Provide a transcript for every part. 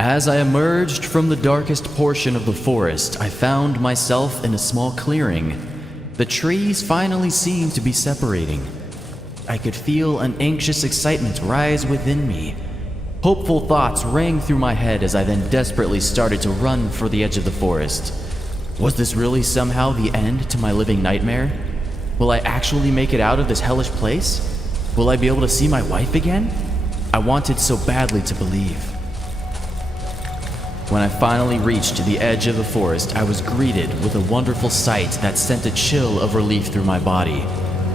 As I emerged from the darkest portion of the forest, I found myself in a small clearing. The trees finally seemed to be separating. I could feel an anxious excitement rise within me. Hopeful thoughts rang through my head as I then desperately started to run for the edge of the forest. Was this really somehow the end to my living nightmare? Will I actually make it out of this hellish place? Will I be able to see my wife again? I wanted so badly to believe. When I finally reached the edge of the forest, I was greeted with a wonderful sight that sent a chill of relief through my body.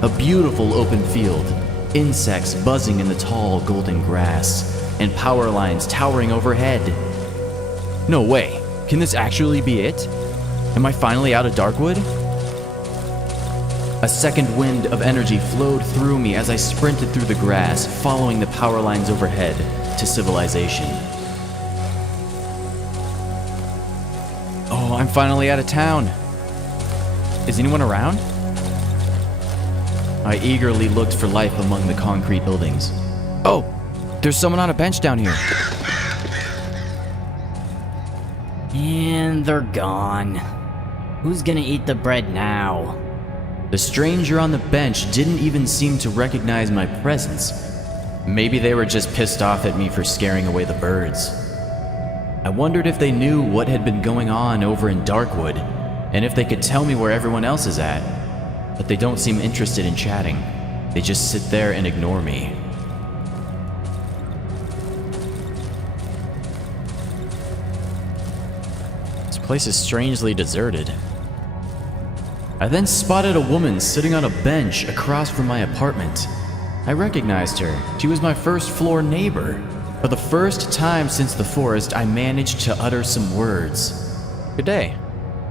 A beautiful open field, insects buzzing in the tall golden grass, and power lines towering overhead. No way, can this actually be it? Am I finally out of Darkwood? A second wind of energy flowed through me as I sprinted through the grass, following the power lines overhead to civilization. Oh, I'm finally out of town. Is anyone around? I eagerly looked for life among the concrete buildings. Oh, there's someone on a bench down here. And they're gone. Who's gonna eat the bread now? The stranger on the bench didn't even seem to recognize my presence. Maybe they were just pissed off at me for scaring away the birds. I wondered if they knew what had been going on over in Darkwood, and if they could tell me where everyone else is at. But they don't seem interested in chatting. They just sit there and ignore me. This place is strangely deserted. I then spotted a woman sitting on a bench across from my apartment. I recognized her. She was my first floor neighbor. For the first time since the forest, I managed to utter some words. Good day.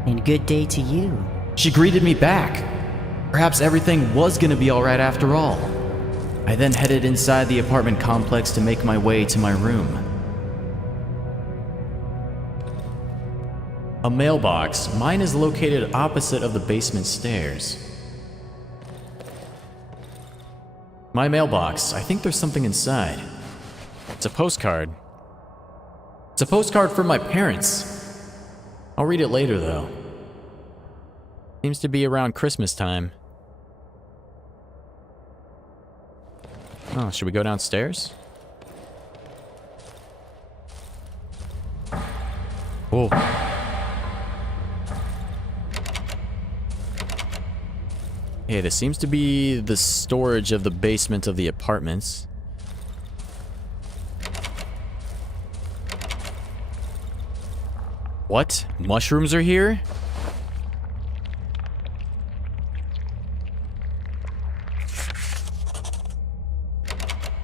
And good day to you. She greeted me back. Perhaps everything was gonna be alright after all. I then headed inside the apartment complex to make my way to my room. A mailbox. Mine is located opposite of the basement stairs. My mailbox. I think there's something inside. It's a postcard. It's a postcard from my parents. I'll read it later, though. Seems to be around Christmas time. Oh, should we go downstairs? Whoa. Hey, this seems to be the storage of the basement of the apartments. What? Mushrooms are here?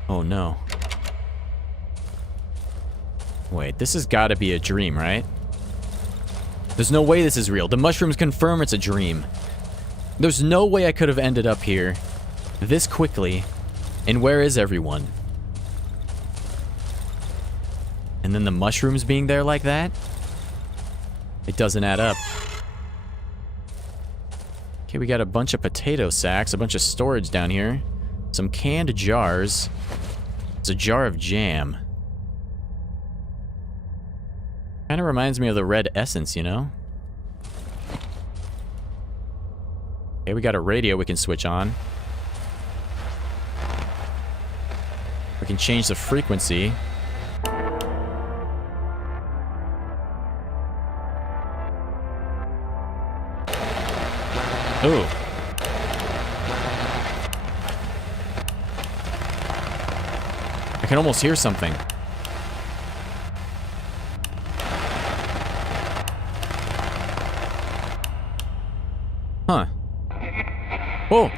Oh no. Wait, this has got to be a dream, right? There's no way this is real. The mushrooms confirm it's a dream. There's no way I could have ended up here this quickly. And where is everyone? And then the mushrooms being there like that? It doesn't add up. Okay, we got a bunch of potato sacks, a bunch of storage down here. Some canned jars. It's a jar of jam. Kind of reminds me of the red essence, you know? Okay, we got a radio we can switch on. We can change the frequency. Ooh. I can almost hear something. Huh. Whoa.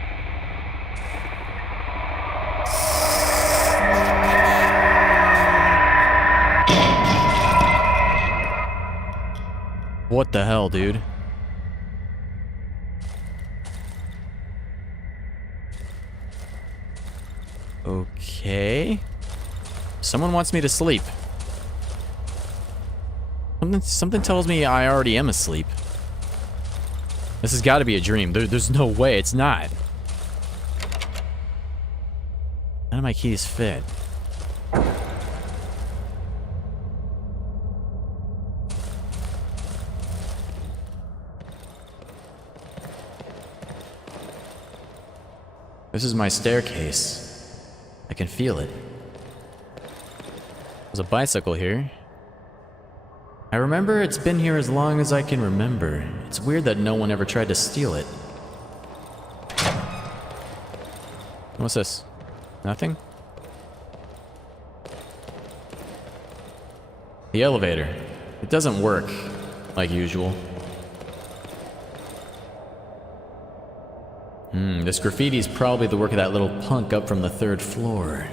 What the hell, dude? Okay. Someone wants me to sleep. Something tells me I already am asleep. This has got to be a dream. There's no way it's not. None of my keys fit. This is my staircase. I can feel it. There's a bicycle here. I remember it's been here as long as I can remember. It's weird that no one ever tried to steal it. What's this? Nothing? The elevator. It doesn't work, like usual. This graffiti is probably the work of that little punk up from the 3rd floor.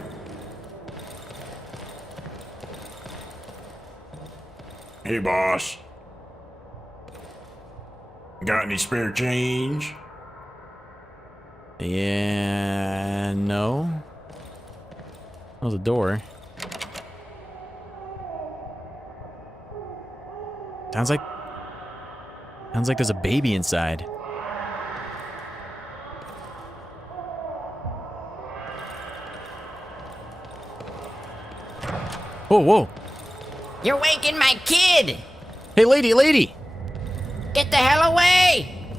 Hey, boss. Got any spare change? Yeah, no. Oh, the door. Sounds like there's a baby inside. Whoa, whoa. You're waking my kid! Hey, lady! Get the hell away!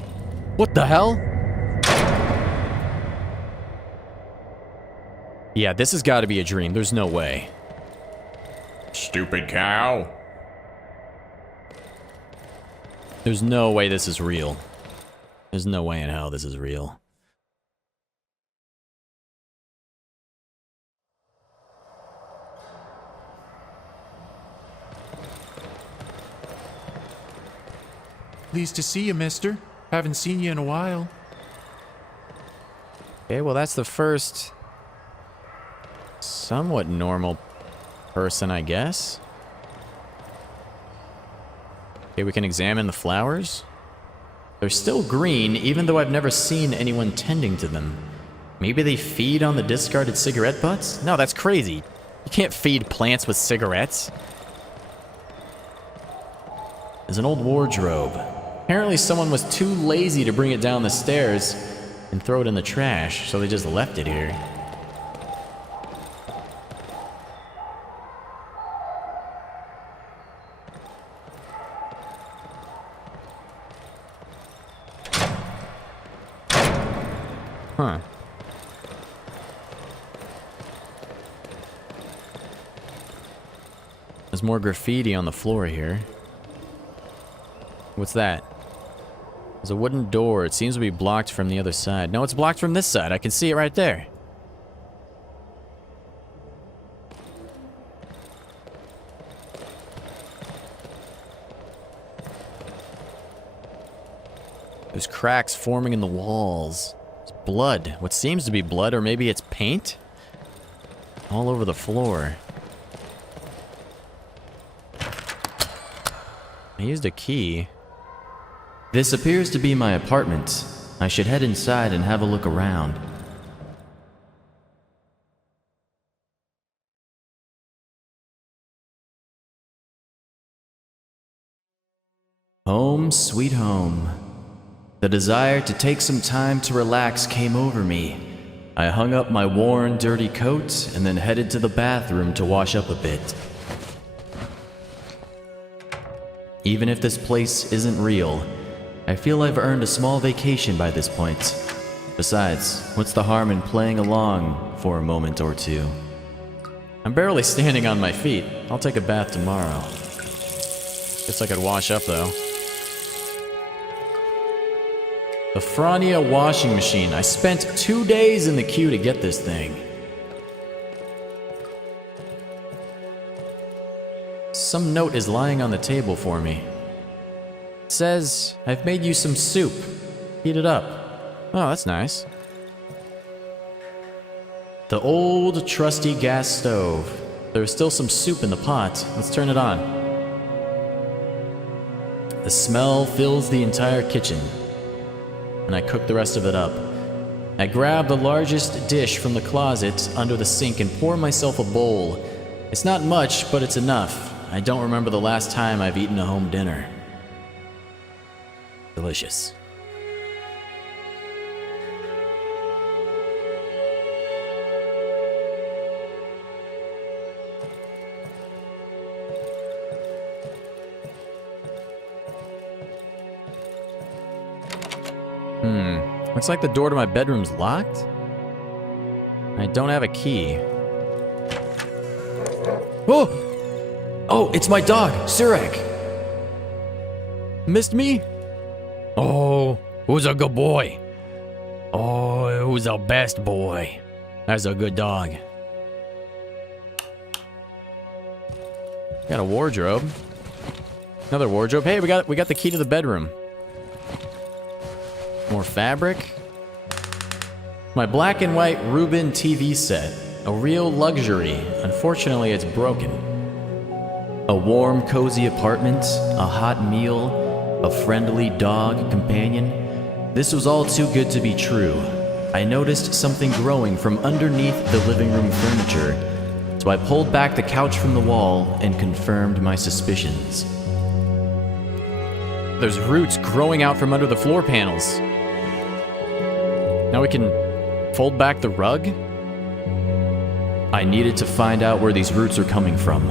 What the hell? Yeah, this has got to be a dream. There's no way. Stupid cow. There's no way this is real. There's no way in hell this is real. Pleased to see you, mister. Haven't seen you in a while. Okay, well that's the first somewhat normal person, I guess. Okay, we can examine the flowers. They're still green, even though I've never seen anyone tending to them. Maybe they feed on the discarded cigarette butts? No, that's crazy. You can't feed plants with cigarettes. There's an old wardrobe. Apparently someone was too lazy to bring it down the stairs and throw it in the trash, so they just left it here. Huh. There's more graffiti on the floor here. What's that? There's a wooden door. It seems to be blocked from the other side. No, it's blocked from this side. I can see it right there. There's cracks forming in the walls. There's blood. What seems to be blood, or maybe it's paint? All over the floor. I used a key. This appears to be my apartment. I should head inside and have a look around. Home, sweet home. The desire to take some time to relax came over me. I hung up my worn, dirty coat and then headed to the bathroom to wash up a bit. Even if this place isn't real, I feel I've earned a small vacation by this point. Besides, what's the harm in playing along for a moment or two? I'm barely standing on my feet. I'll take a bath tomorrow. Guess I could wash up, though. The Frania washing machine. I spent 2 days in the queue to get this thing. Some note is lying on the table for me. It says, I've made you some soup. Heat it up. Oh, that's nice. The old, trusty gas stove. There's still some soup in the pot. Let's turn it on. The smell fills the entire kitchen, and I cook the rest of it up. I grab the largest dish from the closet under the sink and pour myself a bowl. It's not much, but it's enough. I don't remember the last time I've eaten a home dinner. Delicious. Looks like the door to my bedroom's locked. don't have a key. Oh! Oh, it's my dog, Surak. Missed me? Oh, who's a good boy? Oh, who's the best boy? That's a good dog. Got a wardrobe. Another wardrobe. Hey, we got the key to the bedroom. More fabric. My black and white Reuben TV set. A real luxury. Unfortunately, it's broken. A warm, cozy apartment, a hot meal, a friendly dog companion. This was all too good to be true. I noticed something growing from underneath the living room furniture, so I pulled back the couch from the wall and confirmed my suspicions. There's roots growing out from under the floor panels. Now we can fold back the rug? I needed to find out where these roots are coming from.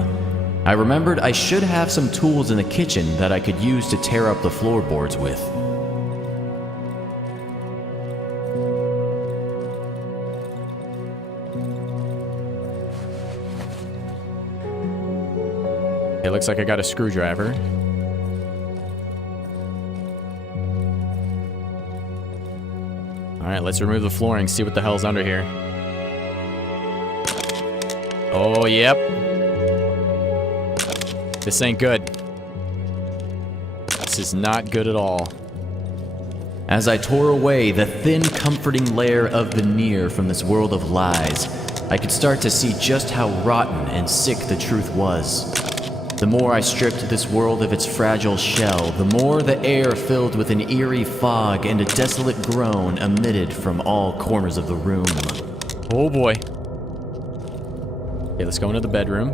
I remembered I should have some tools in the kitchen that I could use to tear up the floorboards with. It looks like I got a screwdriver. Alright, let's remove the flooring, see what the hell's under here. Oh, yep. This ain't good. This is not good at all. As I tore away the thin, comforting layer of veneer from this world of lies, I could start to see just how rotten and sick the truth was. The more I stripped this world of its fragile shell, the more the air filled with an eerie fog and a desolate groan emitted from all corners of the room. Oh boy. Okay, let's go into the bedroom.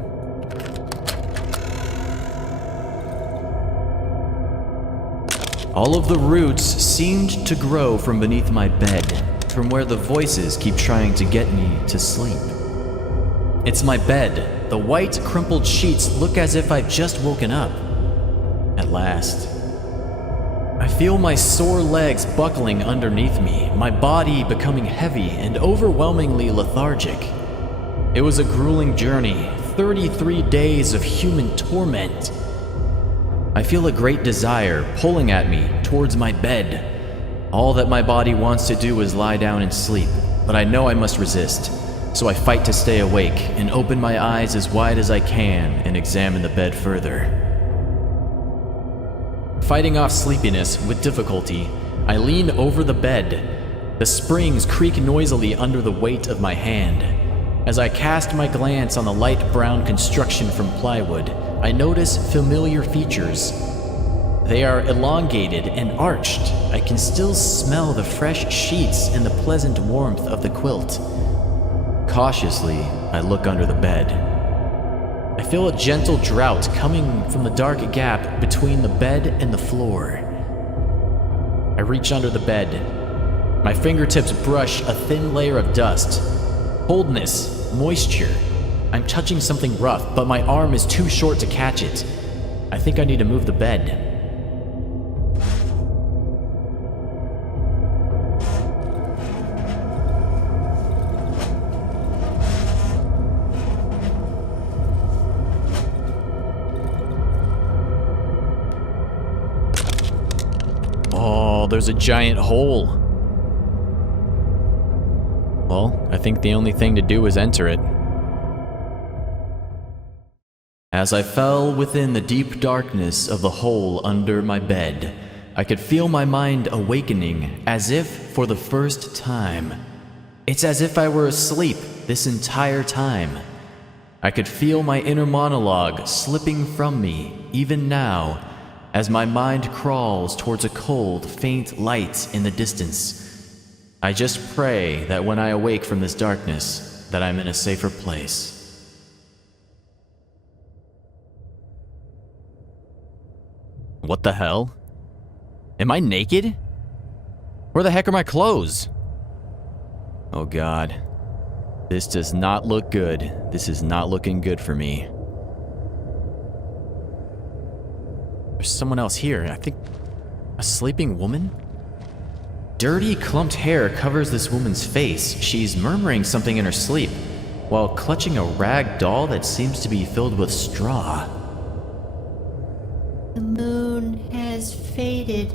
All of the roots seemed to grow from beneath my bed, from where the voices keep trying to get me to sleep. It's my bed. The white, crumpled sheets look as if I've just woken up. At last. I feel my sore legs buckling underneath me, my body becoming heavy and overwhelmingly lethargic. It was a grueling journey, 33 days of human torment. I feel a great desire pulling at me towards my bed. All that my body wants to do is lie down and sleep, but I know I must resist. So I fight to stay awake and open my eyes as wide as I can and examine the bed further. Fighting off sleepiness with difficulty, I lean over the bed. The springs creak noisily under the weight of my hand. As I cast my glance on the light brown construction from plywood, I notice familiar features. They are elongated and arched. I can still smell the fresh sheets and the pleasant warmth of the quilt. Cautiously, I look under the bed. I feel a gentle draught coming from the dark gap between the bed and the floor. I reach under the bed. My fingertips brush a thin layer of dust. Coldness, moisture. I'm touching something rough, but my arm is too short to catch it. I think I need to move the bed. Oh, there's a giant hole. Well, I think the only thing to do is enter it. As I fell within the deep darkness of the hole under my bed, I could feel my mind awakening as if for the first time. It's as if I were asleep this entire time. I could feel my inner monologue slipping from me, even now, as my mind crawls towards a cold, faint light in the distance. I just pray that when I awake from this darkness, that I'm in a safer place. What the hell? Am I naked? Where the heck are my clothes? Oh God. This does not look good. This is not looking good for me. There's someone else here. I think a sleeping woman? Dirty, clumped hair covers this woman's face. She's murmuring something in her sleep, while clutching a rag doll that seems to be filled with straw. The moon has faded.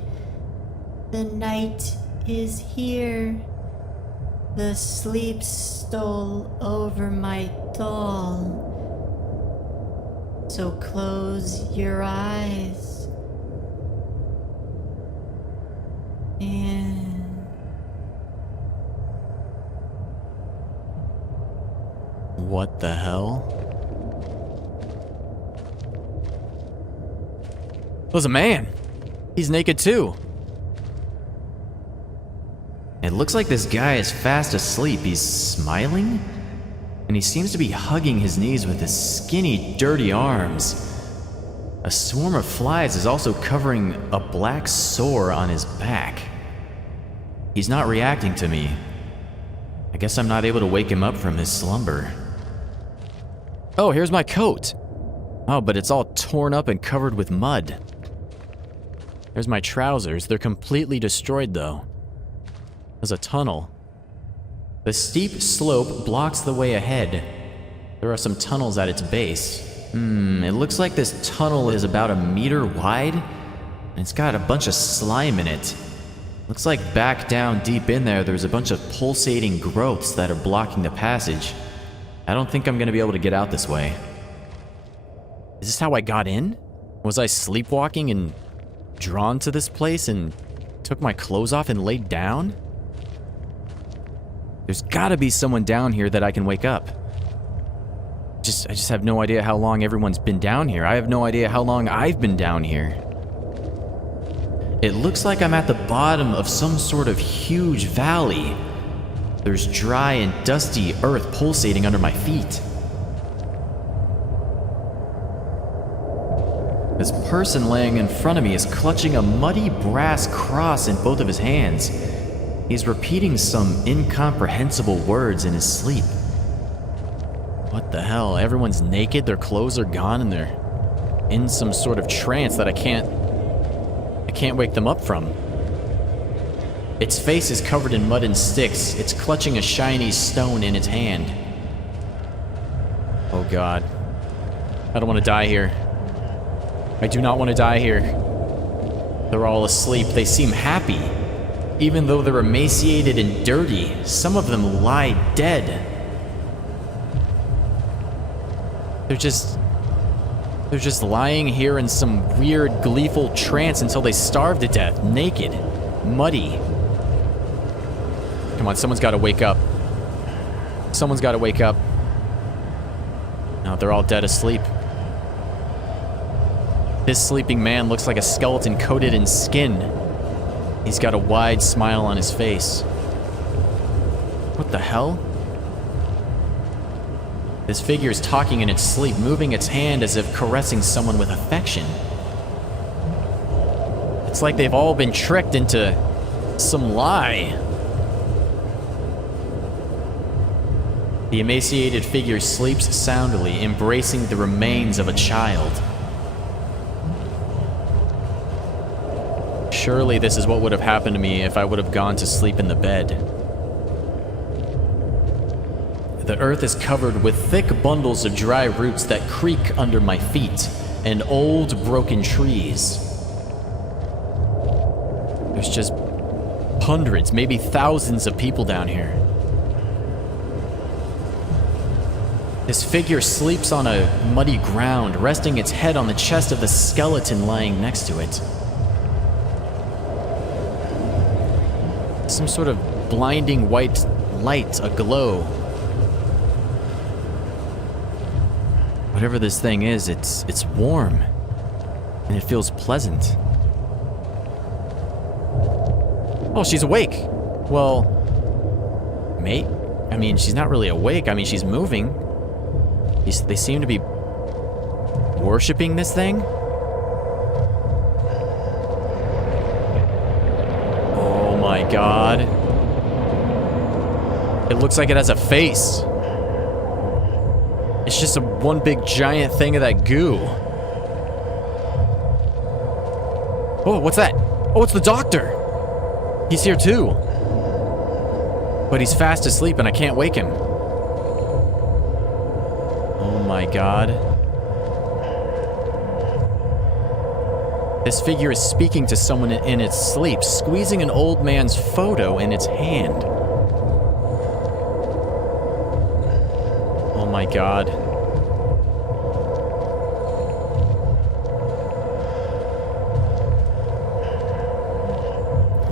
The night is here. The sleep stole over my doll. So close your eyes. And What the hell? There's a man. He's naked too. It looks like this guy is fast asleep. He's smiling? And he seems to be hugging his knees with his skinny, dirty arms. A swarm of flies is also covering a black sore on his back. He's not reacting to me. I guess I'm not able to wake him up from his slumber. Oh, here's my coat. Oh, but it's all torn up and covered with mud. There's my trousers. They're completely destroyed though. There's a tunnel. The steep slope blocks the way ahead. There are some tunnels at its base. It looks like this tunnel is about 1 meter wide, and it's got a bunch of slime in it. Looks like back down deep in there's a bunch of pulsating growths that are blocking the passage. I don't think I'm gonna be able to get out this way. Is this how I got in? Was I sleepwalking and drawn to this place and took my clothes off and laid down? There's gotta be someone down here that I can wake up. I just have no idea how long everyone's been down here. I have no idea how long I've been down here. It looks like I'm at the bottom of some sort of huge valley. There's dry and dusty earth pulsating under my feet. This person laying in front of me is clutching a muddy brass cross in both of his hands. He's repeating some incomprehensible words in his sleep. What the hell? Everyone's naked, their clothes are gone, and they're in some sort of trance that I can't wake them up from. Its face is covered in mud and sticks. It's clutching a shiny stone in its hand. Oh god. I don't want to die here. I do not want to die here. They're all asleep. They seem happy. Even though they're emaciated and dirty, some of them lie dead. They're just lying here in some weird, gleeful trance until they starve to death, naked, muddy. Come on, someone's got to wake up. Someone's got to wake up. No, they're all dead asleep. This sleeping man looks like a skeleton coated in skin. He's got a wide smile on his face. What the hell? This figure is talking in its sleep, moving its hand as if caressing someone with affection. It's like they've all been tricked into some lie. The emaciated figure sleeps soundly, embracing the remains of a child. Surely this is what would have happened to me if I would have gone to sleep in the bed. The earth is covered with thick bundles of dry roots that creak under my feet, and old broken trees. There's just hundreds, maybe thousands of people down here. This figure sleeps on a muddy ground, resting its head on the chest of the skeleton lying next to it. Some sort of blinding white light aglow. Whatever this thing is, it's warm, and it feels pleasant. Oh, she's awake. Well, mate, I mean, she's not really awake. I mean, she's moving. They seem to be worshipping this thing. Oh my god. It looks like it has a face. It's just one big giant thing of that goo. Oh, what's that? Oh, it's the doctor. He's here too. But he's fast asleep and I can't wake him. Oh my god. This figure is speaking to someone in its sleep, squeezing an old man's photo in its hand. Oh my god.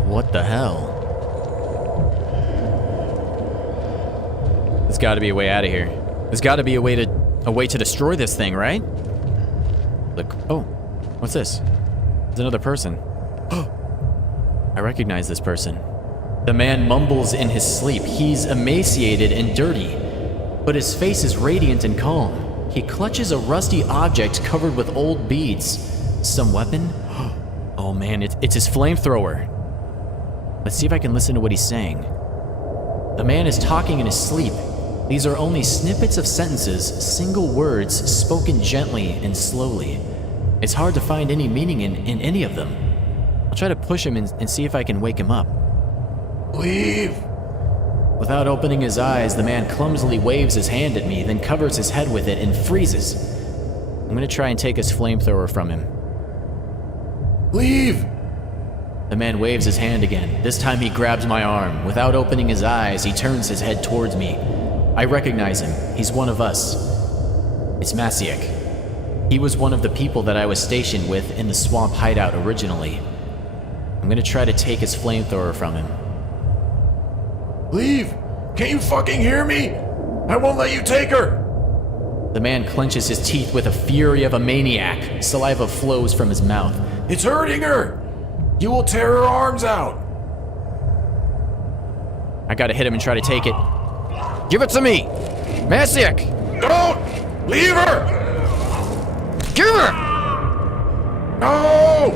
What the hell? There's got to be a way out of here. There's got to be a way to destroy this thing, right? Look. Oh, what's this? There's another person. I recognize this person. The man mumbles in his sleep. He's emaciated and dirty, but his face is radiant and calm. He clutches a rusty object covered with old beads. Some weapon? Oh man, it's his flamethrower. Let's see if I can listen to what he's saying. The man is talking in his sleep. These are only snippets of sentences, single words spoken gently and slowly. It's hard to find any meaning in any of them. I'll try to push him and see if I can wake him up. Leave! Without opening his eyes, the man clumsily waves his hand at me, then covers his head with it and freezes. I'm gonna try and take his flamethrower from him. Leave! The man waves his hand again. This time he grabs my arm. Without opening his eyes, he turns his head towards me. I recognize him. He's one of us. It's Masiek. He was one of the people that I was stationed with in the swamp hideout originally. I'm gonna try to take his flamethrower from him. Leave! Can't you fucking hear me? I won't let you take her! The man clenches his teeth with the fury of a maniac. Saliva flows from his mouth. It's hurting her! You will tear her arms out! I gotta hit him and try to take it. Give it to me! Masiek! Don't! Leave her! Give her! No!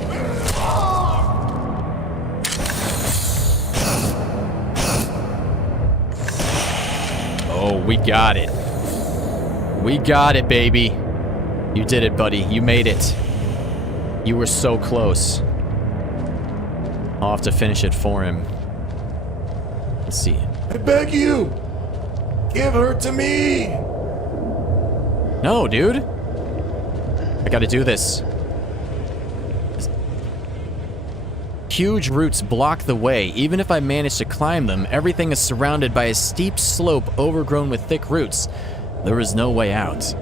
Oh, we got it. We got it, baby. You did it, buddy. You made it. You were so close. I'll have to finish it for him. Let's see. I beg you! Give her to me! No, dude. I gotta do this. Huge roots block the way. Even if I manage to climb them, everything is surrounded by a steep slope overgrown with thick roots. There is no way out.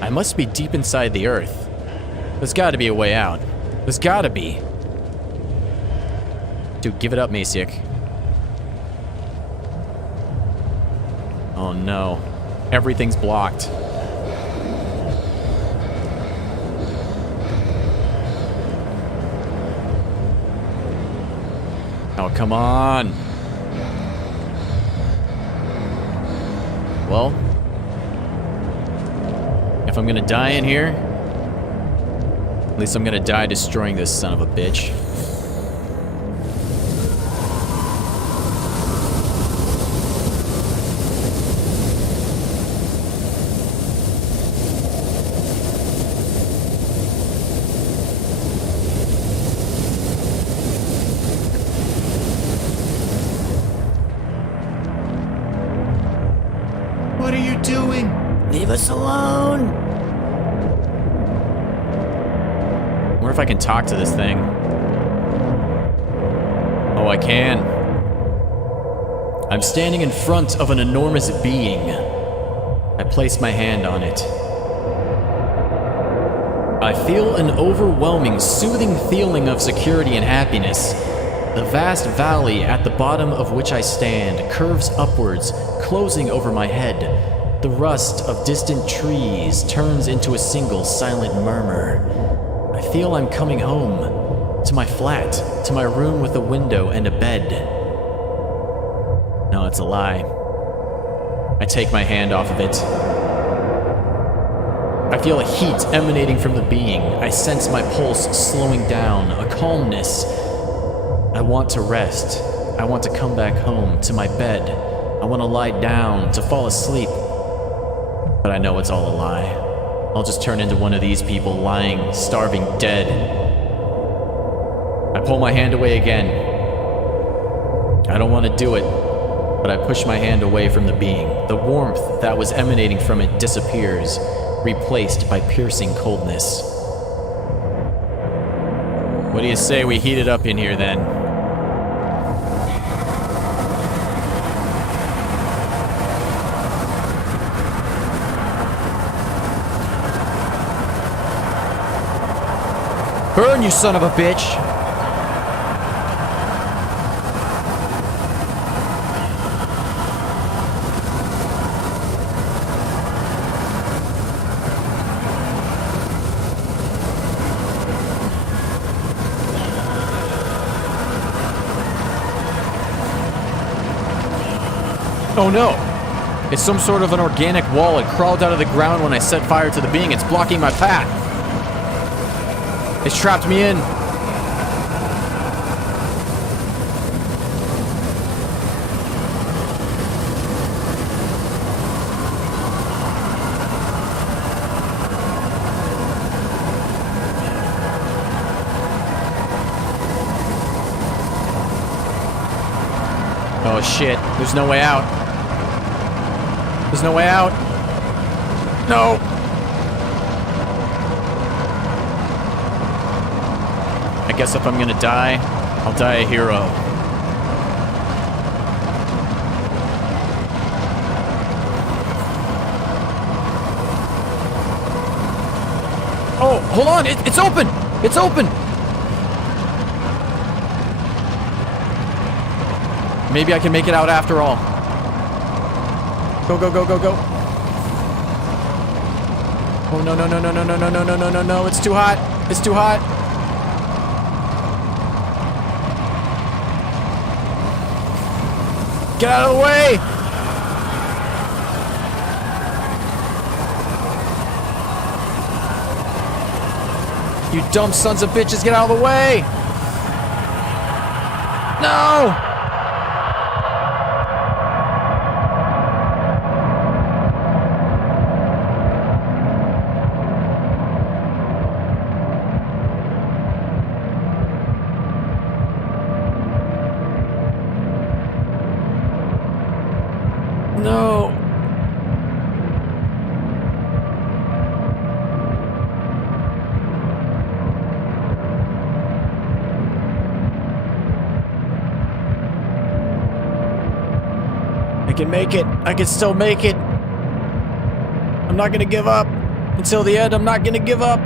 I must be deep inside the earth. There's gotta be a way out. There's gotta be. Dude, give it up, Masiek. Oh no. Everything's blocked. Oh, come on. Well, if I'm gonna die in here, at least I'm gonna die destroying this son of a bitch. What are you doing? Leave us alone! I wonder if I can talk to this thing. Oh, I can. I'm standing in front of an enormous being. I place my hand on it. I feel an overwhelming, soothing feeling of security and happiness. The vast valley at the bottom of which I stand curves upwards, closing over my head. The rust of distant trees turns into a single silent murmur. I feel I'm coming home, to my flat, to my room with a window and a bed. No, it's a lie. I take my hand off of it. I feel a heat emanating from the being. I sense my pulse slowing down, a calmness. I want to rest. I want to come back home, to my bed. I want to lie down, to fall asleep. But I know it's all a lie. I'll just turn into one of these people lying, starving, dead. I pull my hand away again. I don't want to do it, but I push my hand away from the being. The warmth that was emanating from it disappears, replaced by piercing coldness. What do you say we heat it up in here then? Burn, you son of a bitch! Oh no! It's some sort of an organic wall. It crawled out of the ground when I set fire to the being. It's blocking my path. It's trapped me in. Oh shit, there's no way out. There's no way out. No! I guess if I'm gonna die, I'll die a hero. Oh, hold on! It's open! It's open! Maybe I can make it out after all. Go, go, go, go, go. Oh, no, no, no, no, no, no, no, no, no, no, no, no. It's too hot. It's too hot. Get out of the way! You dumb sons of bitches, get out of the way! No! No. I can make it. I can still make it. I'm not gonna give up. Until the end, I'm not gonna give up.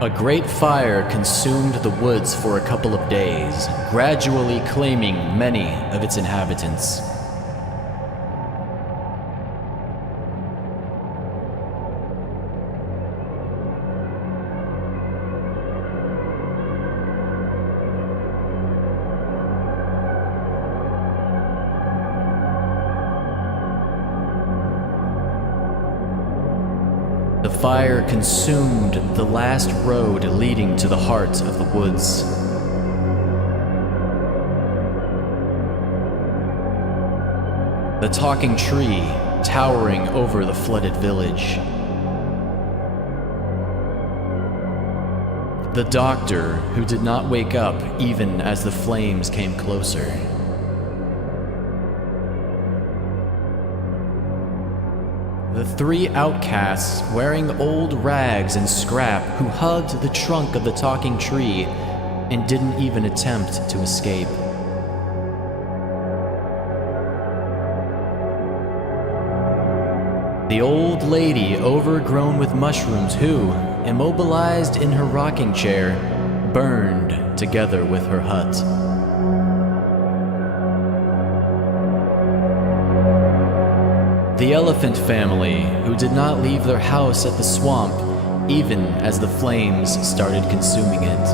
A great fire consumed the woods for a couple of days, gradually claiming many of its inhabitants. The fire consumed the last road leading to the heart of the woods. The talking tree towering over the flooded village. The doctor who did not wake up even as the flames came closer. The three outcasts wearing old rags and scrap who hugged the trunk of the talking tree and didn't even attempt to escape. The old lady, overgrown with mushrooms, who, immobilized in her rocking chair, burned together with her hut. The elephant family, who did not leave their house at the swamp, even as the flames started consuming it.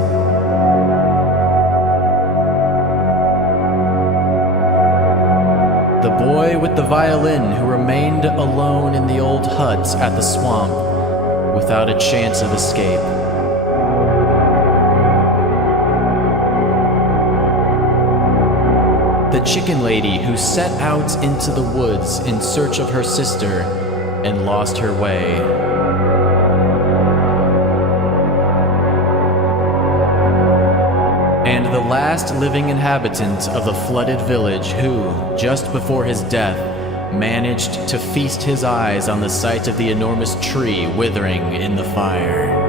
The boy with the violin who remained alone in the old hut at the swamp, without a chance of escape. The chicken lady who set out into the woods in search of her sister and lost her way. And the last living inhabitant of the flooded village who, just before his death, managed to feast his eyes on the sight of the enormous tree withering in the fire.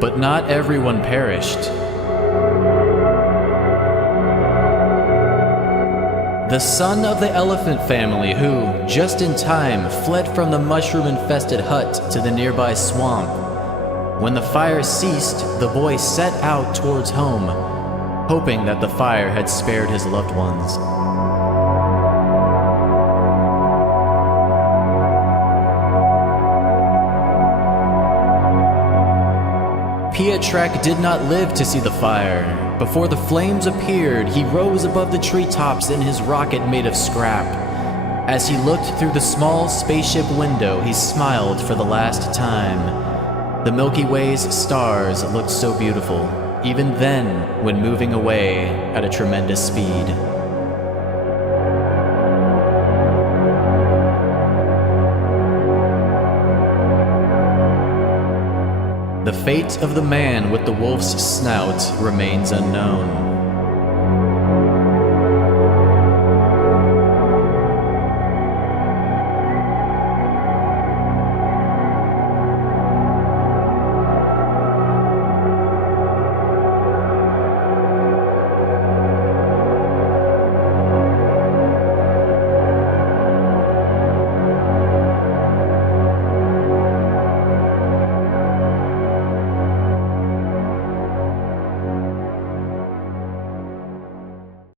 But not everyone perished. The son of the elephant family who, just in time, fled from the mushroom-infested hut to the nearby swamp. When the fire ceased, the boy set out towards home, hoping that the fire had spared his loved ones. Pietrek did not live to see the fire. Before the flames appeared, he rose above the treetops in his rocket made of scrap. As he looked through the small spaceship window, he smiled for the last time. The Milky Way's stars looked so beautiful, even then when moving away at a tremendous speed. The fate of the man with the wolf's snout remains unknown.